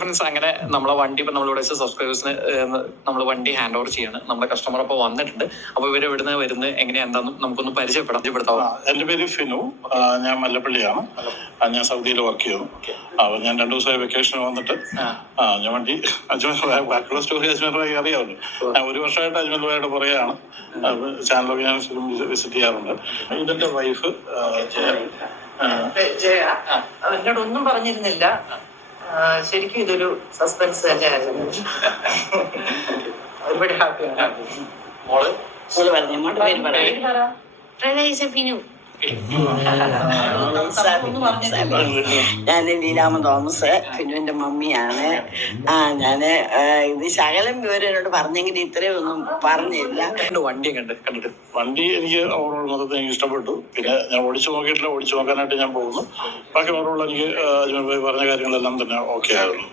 Friends, അങ്ങനെ നമ്മളെ വണ്ടി ഇപ്പം നമ്മളിവിടെ സബ്സ്ക്രൈബേഴ്സിന് നമ്മൾ വണ്ടി ഹാൻഡ് ഓവർ ചെയ്യാണ്. നമ്മുടെ കസ്റ്റമർ അപ്പോൾ വന്നിട്ടുണ്ട്. അപ്പോൾ ഇവർ എവിടുന്ന് വരുന്നത് എങ്ങനെയാണെന്നും നമുക്കൊന്ന് പരിചയപ്പെടുത്താം. എൻ്റെ പേര് ഫിനു, ഞാൻ മല്ലപ്പള്ളിയാണ്. ഞാൻ സൗദിയിൽ വർക്ക് ചെയ്യുന്നു. അപ്പോൾ ഞാൻ 2 ദിവസമായി വെക്കേഷൻ വന്നിട്ട് ഞാൻ വണ്ടി അജ്മൽ ബാക്കിയുള്ള സ്റ്റോറി അജ്മൽ ഭായി അറിയാമല്ലോ. ഞാൻ 1 വർഷമായിട്ട് അജ്മൽ ഭായിയുടെ പുറകെയാണ്. ചാനലൊക്കെ ഞാൻ വിസിറ്റ് ചെയ്യാറുണ്ട്. ഇതെൻ്റെ വൈഫ് ജയ. എന്നോട് ഒന്നും പറഞ്ഞിരുന്നില്ല. ശരിക്കും ഇതൊരു സസ്പെൻസ് തന്നെയായിരുന്നു. ഒരുപാട് ഹാപ്പിയാണ്. ഞാൻ ലീലാമ തോമസ്, ഫിനുവിന്റെ മമ്മിയാണ്. ഞാന് ഇത് ശകലം വിവരം എന്നോട് പറഞ്ഞെങ്കിൽ ഇത്രയും ഒന്നും പറഞ്ഞില്ല. വണ്ടി എനിക്ക് ഓവറോൾ മൊത്തത്തിൽ എനിക്ക് ഇഷ്ടപ്പെട്ടു. പിന്നെ ഞാൻ ഓടിച്ചു നോക്കിയിട്ടില്ല, ഓടിച്ചു നോക്കാനായിട്ട് ഞാൻ പോകുന്നു. ബാക്കി ഓവറോൾ എനിക്ക് അജ്മൽ ഭായി പറഞ്ഞ കാര്യങ്ങളെല്ലാം തന്നെ ഓക്കെ ആയിരുന്നു.